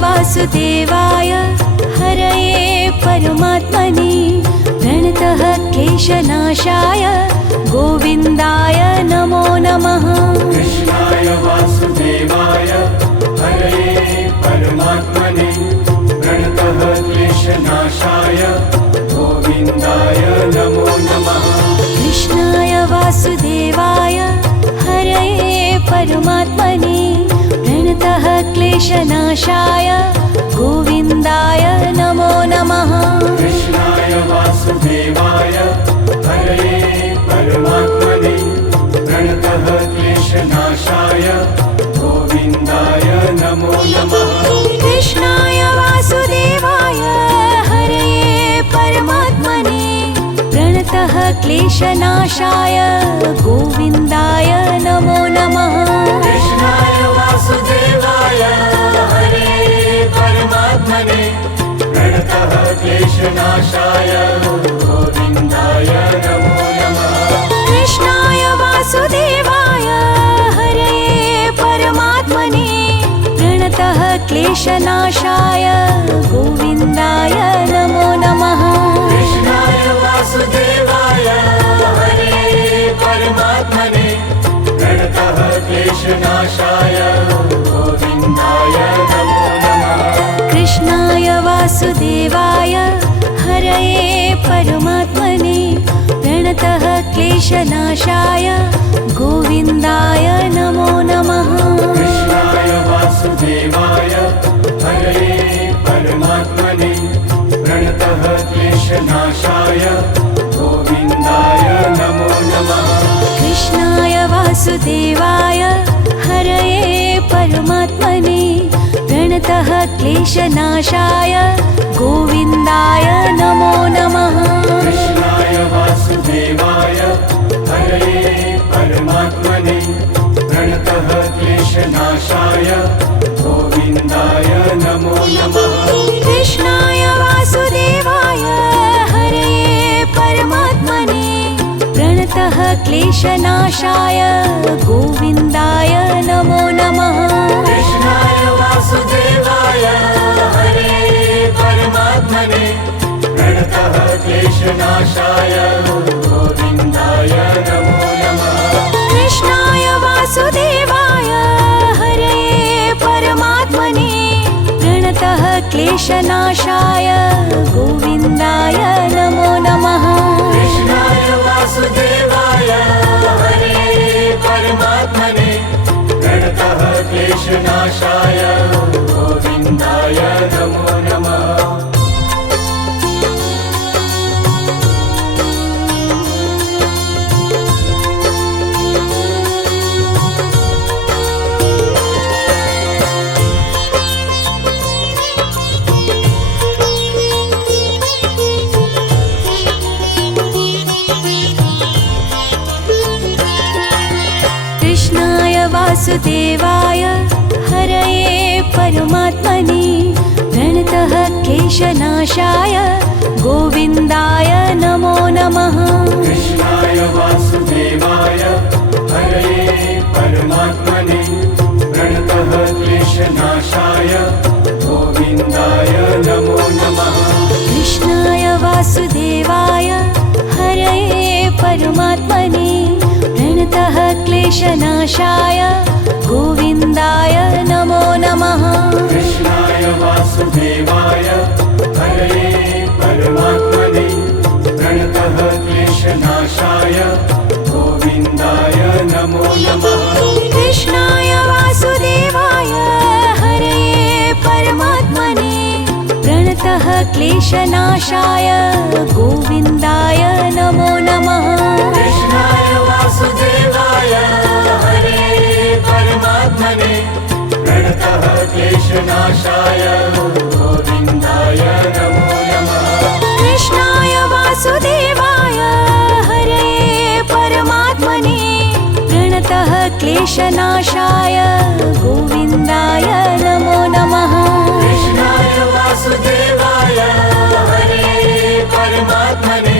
वासुदेवाय हरये परमात्मने प्रणतः क्लेशनाशाय गोविन्दाय नमो नमः। कृष्णाय वासुदेवाय हरये परमात्मने प्रणतः क्लेशनाशाय गोविन्दाय नमो नमः। कृष्णाय वासुदेवाय हरये परमात्मने प्रणतः क्लेशनाशाय गोविन्दाय नमो नमः। कृष्णाय वासुदेवाय हरये परमात्मने प्रणतः क्लेशनाशाय गोविन्दाय नमो नमः। कृष्णाय वासुदेवाय हरये परमात्मने प्रणतः क्लेशनाशाय गोविन्दाय नमो नमः। कृष्णाय वासुदेवाय हरये परमात्मने प्रणतः क्लेशनाशाय गोविन्दाय नमो नमः। कृष्णाय वासुदेवाय हरये परमात्मने प्रणतः क्लेशनाशाय गोविन्दाय नमो नमः। कृष्णाय वासुदेवाय हरये परमात्मने प्रणतः क्लेशनाशाय गोविन्दाय नमो नमः। कृष्णाय वासुदेवाय हरये परमात्मने प्रणतः क्लेशनाशाय गोविन्दाय नमो नमः। कृष्णाय वासुदेवाय हरये परमात्मने प्रणतः क्लेशनाशाय गोविन्दाय नमो नमः। कृष्णाय वासुदेवाय हरये परमात्मने प्रणतः क्लेशनाशाय गोविन्दाय नमो नमः। कृष्णाय वासुदेवाय हरये परमात्मने प्रणतः क्लेशनाशाय गोविन्दाय नमो नमः। कृष्णाय वासुदेवाय हरये परमात्मने प्रणतः क्लेशनाशाय गोविन्दाय नमो नमः। कृष्णाय वासुदेवाय हरये परमात्मने प्रणतः क्लेशनाशाय गोविन्दाय नमो नमः। कृष्णाय वासुदेवाय हरये परमात्मने प्रणतः क्लेशनाशाय गोविन्दाय नमो नमः। कृष्णाय वासुदेवाय हरये परमात्मने प्रणतः क्लेशनाशाय गोविन्दाय नमो नमः। कृष्णाय वासुदेवाय हरये परमात्मने प्रणतः क्लेशनाशाय गोविन्दाय नमो नमः। कृष्णाय वासुदेवाय हरये परमात्मने प्रणतः क्लेशनाशाय गोविन्दाय नमो नमः। कृष्णाय वासुदेवाय हरये परमात्मने प्रणतः क्लेशनाशाय गोविन्दाय नमो नमः। कृष्णाय वासुदेवाय हरये परमात्मने प्रणतः क्लेशनाशाय गोविन्दाय नमो नमः। कृष्णाय वासुदेवाय हरये परमात्मने प्रणतः क्लेशनाशाय गोविन्दाय नमो नमः। कृष्णाय वासुदेवाय हरये परमात्मने प्रणतः क्लेशनाशाय गोविन्दाय नमो नमः। कृष्णाय वासुदेवाय हरये परमात्मने प्रणतः क्लेशनाशाय गोविन्दाय नमो नमः। कृष्णाय वासुदेवाय हरये परमात्मने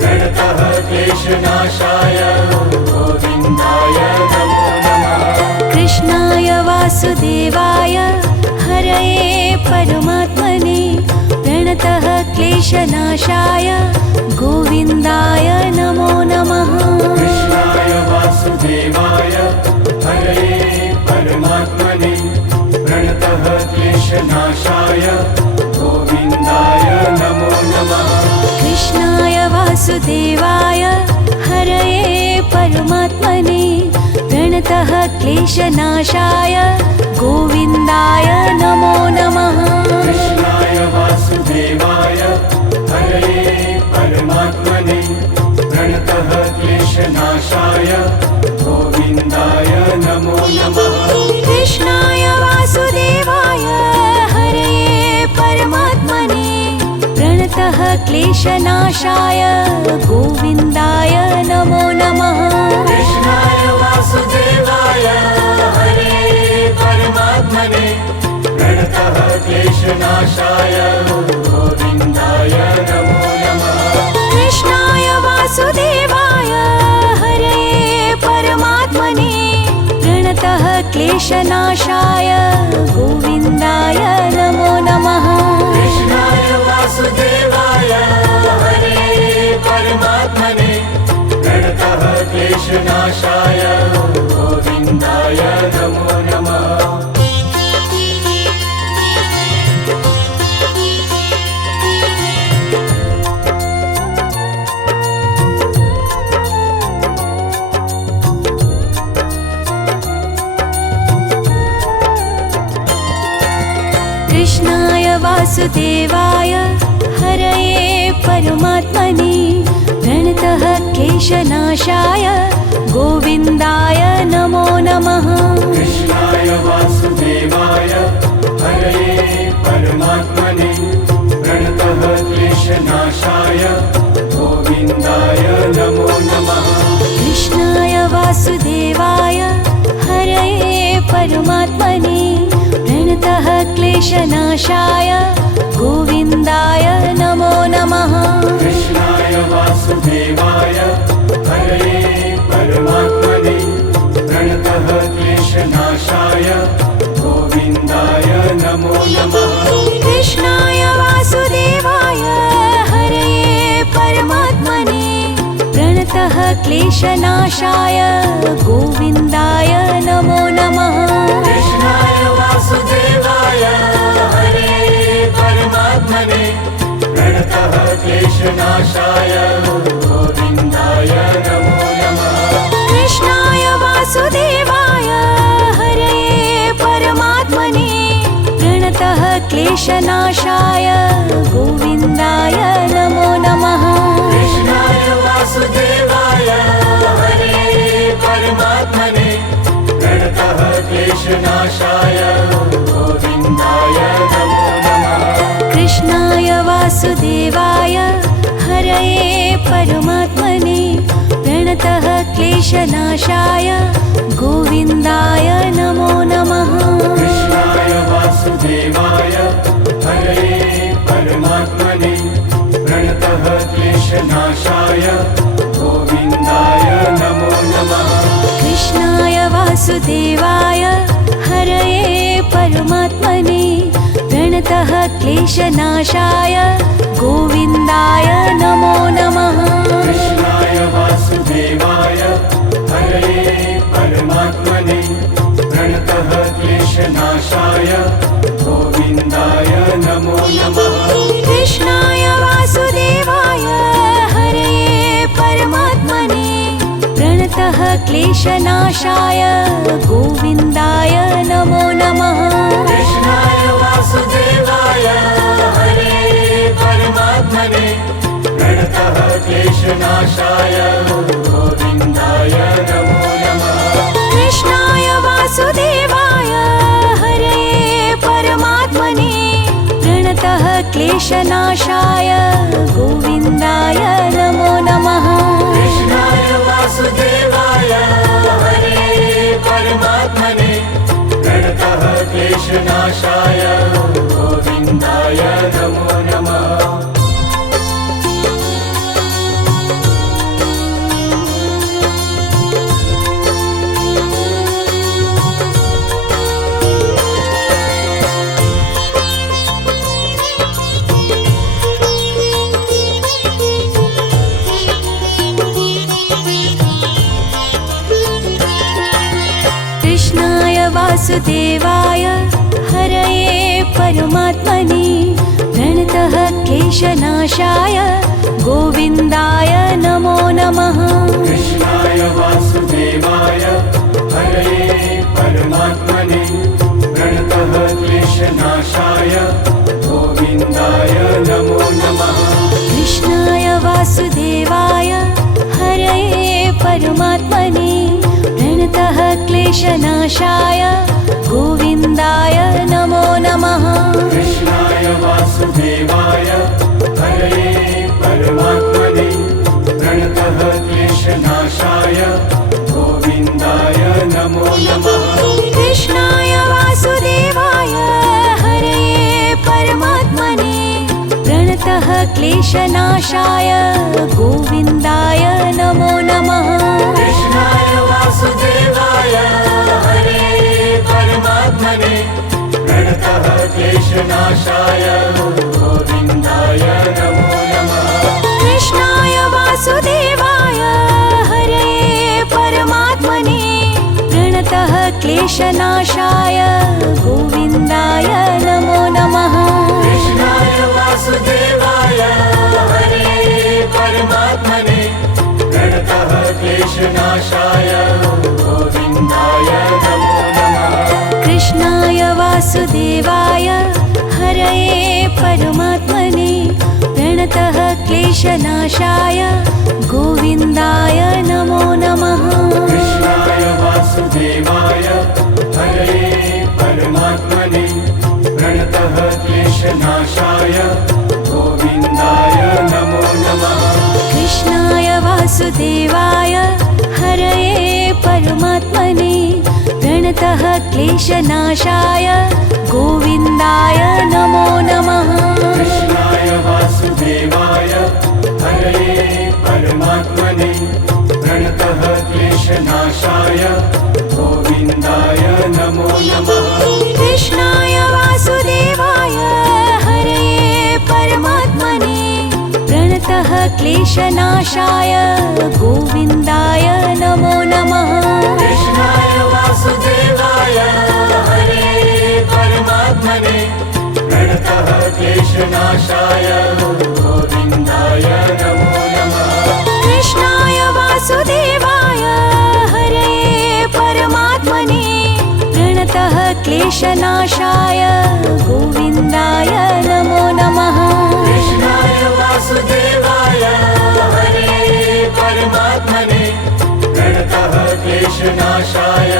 प्रणतः क्लेशनाशाय गोविन्दाय नमो नमः। कृष्णाय वासुदेवाय हरये परमात्मने प्रणतः क्लेशनाशाय गोविन्दाय नमो नमः। कृष्णाय वासुदेवाय हरये परमात्मने प्रणतः क्लेशनाशाय गोविन्दाय नमो नमः। कृष्णाय वासुदेवाय हरये परमात्मने प्रणतः क्लेशनाशाय गोविन्दाय नमो नमः। कृष्णाय वासुदेवाय हरये परमात्मने प्रणतः क्लेशनाशाय गोविन्दाय नमो नमः। कृष्णाय वासुदेवाय हरये परमात्मने प्रणतः क्लेशनाशाय गोविन्दाय नमो नमः। कृष्णाय वासुदेवाय हरये परमात्मने प्रणतः क्लेशनाशाय गोविन्दाय नमो नमः। कृष्णाय वासुदेवाय हरये परमात्मने प्रणतः क्लेशनाशाय गोविन्दाय नमो नमः। कृष्णाय वासुदेवाय हरये परमात्मने प्रणतः क्लेशनाशाय गोविन्दाय नमो नमः। कृष्णाय वासुदेवाय हरये परमात्मने प्रणतः क्लेशनाशाय गोविन्दाय नमो नमः। कृष्णाय वासुदेवाय हरये परमात्मने प्रणतः क्लेशनाशाय गोविन्दाय नमो नमः। कृष्णाय वासुदेवाय हरये परमात्मने प्रणतः क्लेशनाशाय गोविन्दाय नमो नमः। कृष्णाय वासुदेवाय हरये परमात्मने प्रणतः क्लेशनाशाय गोविन्दाय नमो नमः। कृष्णाय वासुदेवाय हरये परमात्मने प्रणतः क्लेशनाशाय गोविन्दाय नमो नमः। कृष्णाय वासुदेवाय हरये परमात्मने प्रणतः क्लेशनाशाय गोविन्दाय नमो नमः। कृष्णाय वासुदेवाय हरये परमात्मने प्रणतः क्लेशनाशाय गोविन्दाय नमो नमः। कृष्णाय वासुदेवाय हरये परमात्मने प्रणतः क्लेशनाशाय गोविन्दाय नमो नमः। कृष्णाय वासुदेवाय हरये परमात्मने प्रणतः क्लेशनाशाय गोविन्दाय नमो नमः। कृष्णाय वासुदेवाय हरये परमात्मने प्रणतः क्लेशनाशाय गोविन्दाय नमो नमः। कृष्णाय वासुदेवाय हरये परमात्मने प्रणतः क्लेशनाशाय गोविन्दाय नमो नमः। कृष्णाय वासुदेवाय हरये परमात्मने प्रणतः क्लेशनाशाय गोविन्दाय नमो नमः। कृष्णाय वासुदेवाय हरये परमात्मने प्रणतः क्लेशनाशाय गोविन्दाय नमो नमः। कृष्णाय वासुदेवाय हरये परमात्मने प्रणतः क्लेशनाशाय गोविन्दाय नमो नमः। कृष्णाय वासुदेवाय हरये परमात्मने प्रणतः क्लेशनाशाय गोविन्दाय नमो नमः। कृष्णाय वासुदेवाय हरये परमात्मने प्रणतः क्लेशनाशाय गोविन्दाय नमो नमः। वासुदेवाय हरये परमात्मने प्रणतः क्लेशनाशाय गोविन्दाय नमो नमः। कृष्णाय वासुदेवाय हरये परमात्मने प्रणतः क्लेशनाशाय गोविन्दाय नमो नमः। कृष्णाय वासुदेवाय हरये परमात्मने प्रणतः क्लेशनाशाय गोविन्दाय नमो नमः। कृष्णाय वासुदेवाय हरये परमात्मने प्रणतः क्लेशनाशाय गोविन्दाय नमो नमः। कृष्णाय वासुदेवाय हरये परमात्मने प्रणतः क्लेशनाशाय गोविन्दाय नमो नमः। कृष्णाय वासुदेवाय हरये परमात्मने प्रणतः क्लेशनाशाय गोविन्दाय नमो नमः। कृष्णाय वासुदेवाय हरये परमात्मने प्रणतः क्लेशनाशाय गोविन्दाय नमो नमः। कृष्णाय वासुदेवाय हरये परमात्मने प्रणतः क्लेशनाशाय गोविन्दाय नमो नमः। कृष्णाय वासुदेवाय हरये परमात्मने प्रणतः क्लेशनाशाय गोविन्दाय नमो नमः। कृष्णाय वासुदेवाय हरये परमात्मने प्रणतः क्लेशनाशाय गोविन्दाय नमो नमः। कृष्णाय वासुदेवाय हरये परमात्मने प्रणतः क्लेशनाशाय गोविन्दाय नमो नमः। कृष्णाय वासुदेवाय हरये परमात्मने प्रणतः क्लेशनाशाय गोविन्दाय नमो नमः। कृष्णाय वासुदेवाय हरये परमात्मने प्रणतः क्लेशनाशाय गोविन्दाय नमो नमः। कृष्णाय वासुदेवाय हरये परमात्मने प्रणतः क्लेशनाशाय गोविन्दाय नमो नमः। कृष्णाय वासुदेवाय हरये परमात्मने प्रणतः क्लेशनाशाय गोविन्दाय नमो नमः। कृष्णाय वासुदेवाय हरये परमात्मने प्रणतः क्लेशनाशाय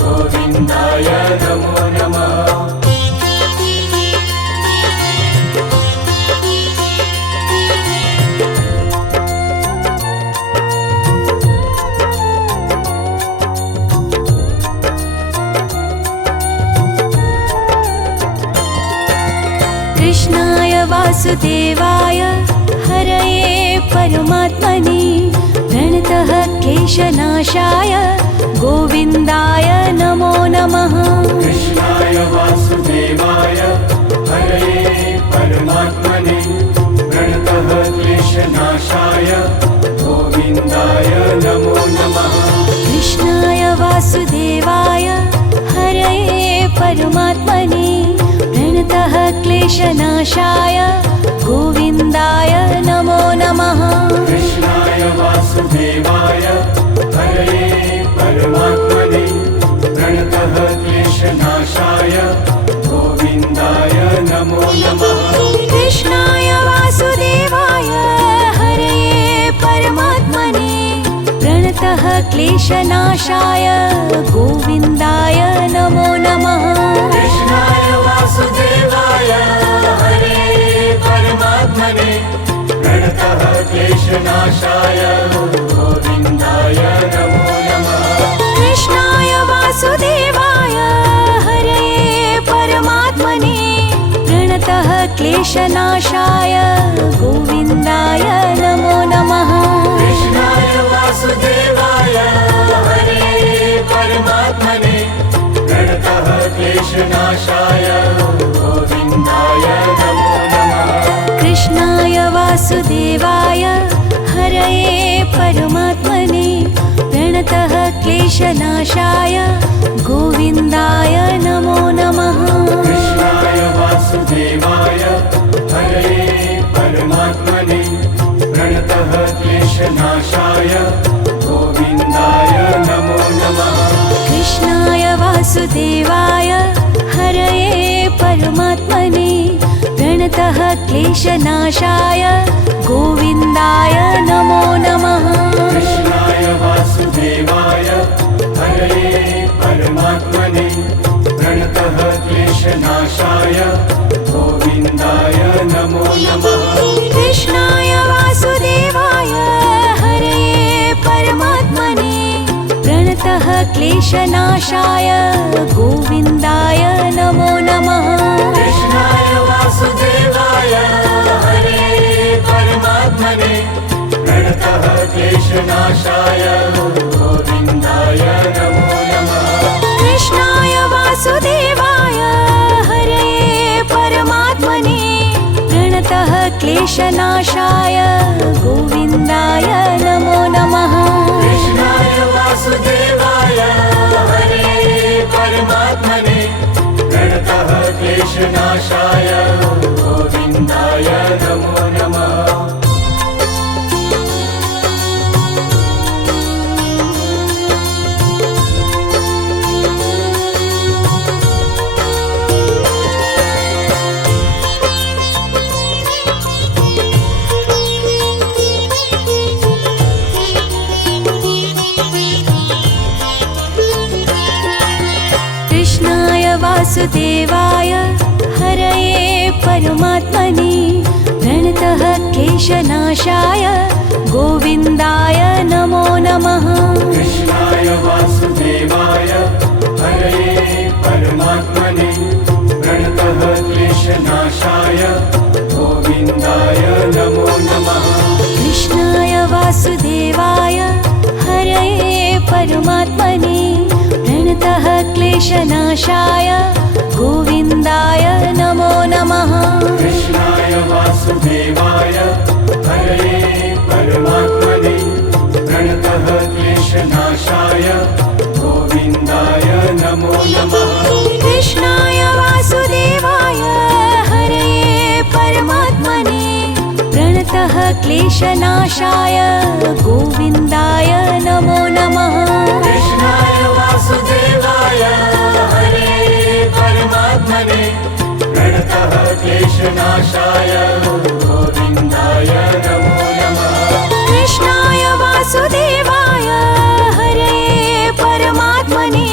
गोविन्दाय नमो नमः। कृष्णाय वासुदेवाय हरये परमात्मने प्रणतः क्लेशनाशाय गोविन्दाय नमो नमः। कृष्णाय वासुदेवाय हरये परमात्मने प्रणतः क्लेशनाशाय गोविन्दाय नमो नमः। कृष्णाय वासुदेवाय हरये परमात्मने प्रणतः क्लेशनाशाय गोविन्दाय नमो नमः। कृष्णाय वासुदेवाय हरये परमात्मने प्रणतः क्लेशनाशाय गोविन्दाय नमो नमः। कृष्णाय वासुदेवाय हरये परमात्मने प्रणतः क्लेशनाशाय गोविन्दाय नमो नमः। कृष्णाय वासुदेवाय हरये परमात्मने प्रणतः क्लेशनाशाय गोविन्दाय नमो नमः। कृष्णाय वासुदेवाय हरये परमात्मने प्रणतः क्लेशनाशाय गोविन्दाय नमो नमः। कृष्णाय वासुदेवाय हरये परमात्मने प्रणतः क्लेशनाशाय गोविन्दाय नमो नमः। कृष्णाय वासुदेवाय हरये परमात्मने प्रणतः क्लेशनाशाय गोविन्दाय नमो नमः। कृष्णाय वासुदेवाय हरये परमात्मने प्रणतः क्लेशनाशाय गोविन्दाय नमो नमः। कृष्णाय वासुदेवाय हरये परमात्मने प्रणतः क्लेशनाशाय गोविन्दाय नमो नमः। कृष्णाय वासुदेवाय हरये परमात्मने प्रणतः क्लेशनाशाय गोविन्दाय नमो नमः। कृष्णाय वासुदेवाय हरये परमात्मने प्रणतः क्लेशनाशाय गोविन्दाय नमो नमः। कृष्णाय वासुदेवाय हरये परमात्मने प्रणतः क्लेशनाशाय गोविन्दाय नमो नमः। कृष्णाय वासुदेवाय हरये परमात्मने प्रणतः क्लेशनाशाय गोविन्दाय नमो नमः। कृष्णाय वासुदेवाय हरये परमात्मने प्रणतः क्लेशनाशाय गोविन्दाय नमो नमः। कृष्णाय वासुदेवाय हरये परमात्मने प्रणतः क्लेशनाशाय गोविन्दाय नमो नमः। कृष्णाय वासुदेवाय हरये परमात्मने प्रणतः क्लेशनाशाय गोविन्दाय नमो नमः। कृष्णाय वासुदेवाय हरये परमात्मने प्रणतः क्लेशनाशाय गोविन्दाय नमो नमः। कृष्णाय वासुदेवाय हरये परमात्मने प्रणतः क्लेशनाशाय गोविन्दाय नमो नमः। कृष्णाय वासुदेवाय हरये परमात्मने प्रणतः क्लेशनाशाय गोविन्दाय नमो नमः। कृष्णाय वासुदेवाय हरये परमात्मने प्रणतः क्लेशनाशाय गोविन्दाय नमो नमः। कृष्णाय वासुदेवाय हरये परमात्मने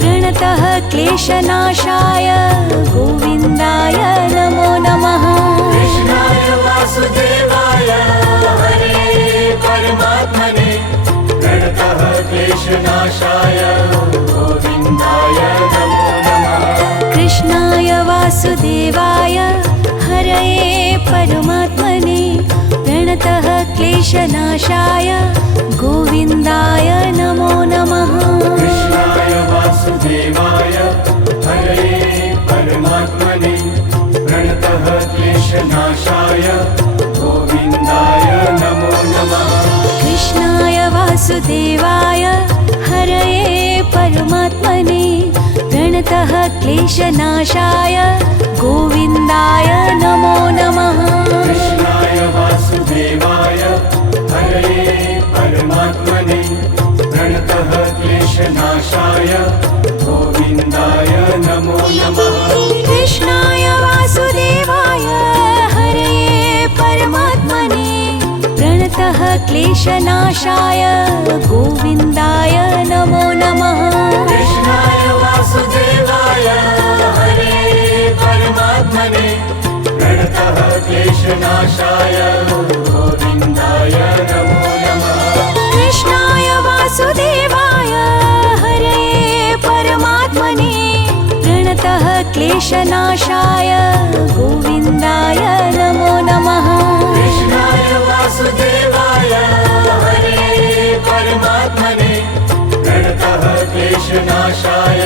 प्रणतः क्लेशनाशाय गोविन्दाय नमो नमः। कृष्णाय वासुदेवाय हरये परमात्मने प्रणतः क्लेशनाशाय गोविन्दाय नमो नमः। कृष्णाय वासुदेवाय हरये परमात्मने प्रणतः क्लेशनाशाय गोविन्दाय नमो नमः। कृष्णाय वासुदेवाय हरये परमात्मने प्रणतः क्लेशनाशाय गोविन्दाय नमो नमः। कृष्णाय वासुदेवाय हरये परमात्मने प्रणतः क्लेशनाशाय गोविन्दाय नमो नमः। कृष्णाय वासुदेवाय हरये परमात्मने प्रणतः क्लेशनाशाय गोविन्दाय नमो नमः। कृष्णाय वासुदेवाय हरये परमात्मने प्रणतः क्लेशनाशाय गोविन्दाय नमो नमः। कृष्णाय वासुदेवाय हरये परमात्मने प्रणतः क्लेशनाशाय गोविन्दाय नमो नमः। कृष्णाय वासुदेवाय हरये परमात्मने प्रणतः क्लेशनाशाय गोविन्दाय नमो नमः। कृष्णाय वासुदेवाय हरये परमात्मने प्रणतः क्लेशनाशाय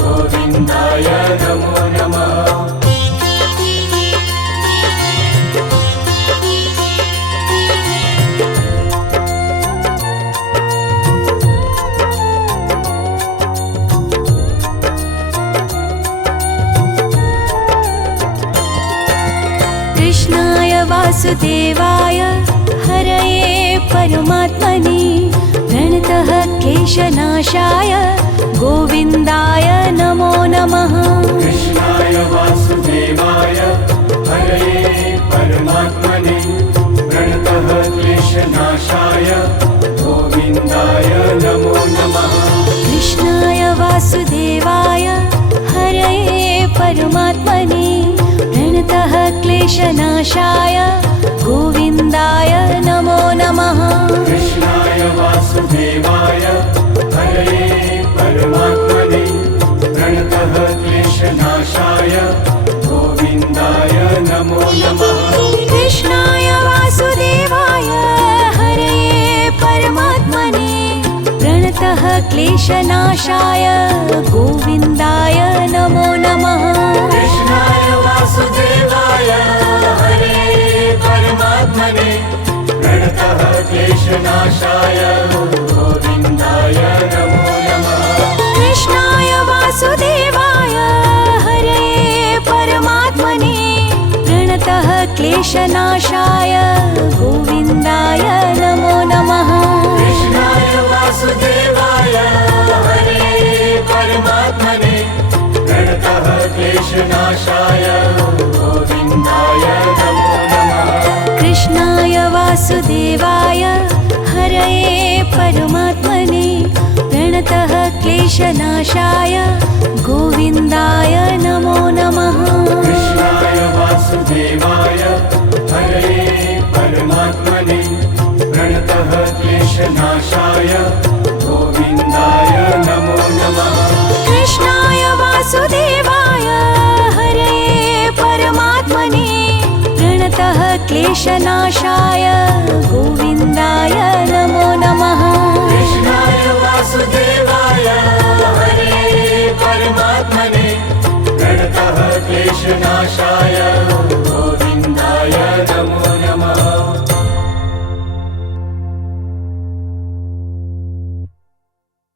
गोविन्दाय नमो नमः। वासुदेवाय हरये परमात्मने प्रणतः क्लेशनाशाय गोविन्दाय नमो नमः। कृष्णाय वासुदेवाय हरये परमात्मने प्रणतः क्लेशनाशाय गोविन्दाय नमो नमः। कृष्णाय वासुदेवाय हरये परमात्मने प्रणतः क्लेशनाशाय गोविन्दाय नमो नमः। कृष्णाय वासुदेवाय हरये परमात्मने प्रणतः क्लेशनाशाय गोविन्दाय नमो नमः। कृष्णाय वासुदेवाय हरये परमात्मने प्रणतः क्लेशनाशाय गोविन्दाय नमो नमः। कृष्णाय वासुदेवाय हरये परमात्मने प्रणतः क्लेशनाशाय गोविन्दाय नमो नमः। कृष्णाय वासुदेवाय हरये परमात्मने प्रणतः क्लेशनाशाय गोविन्दाय नमो नमः। कृष्णाय वासुदेवाय हरये परमात्मने प्रणतः क्लेशनाशाय गोविन्दाय नमो नमः। कृष्णाय वासुदेवाय हरये परमात्मने प्रणतः क्लेशनाशाय गोविन्दाय नमो नमः। कृष्णाय वासुदेवाय हरये परमात्मने प्रणतः क्लेशनाशाय गोविन्दाय नमो नमः। कृष्णाय वासुदेवाय हरये परमात्मने प्रणतः क्लेशनाशाय गोविन्दाय नमो नमः। कृष्णाय वासुदेवाय हरये परमात्मने प्रणतः क्लेशनाशाय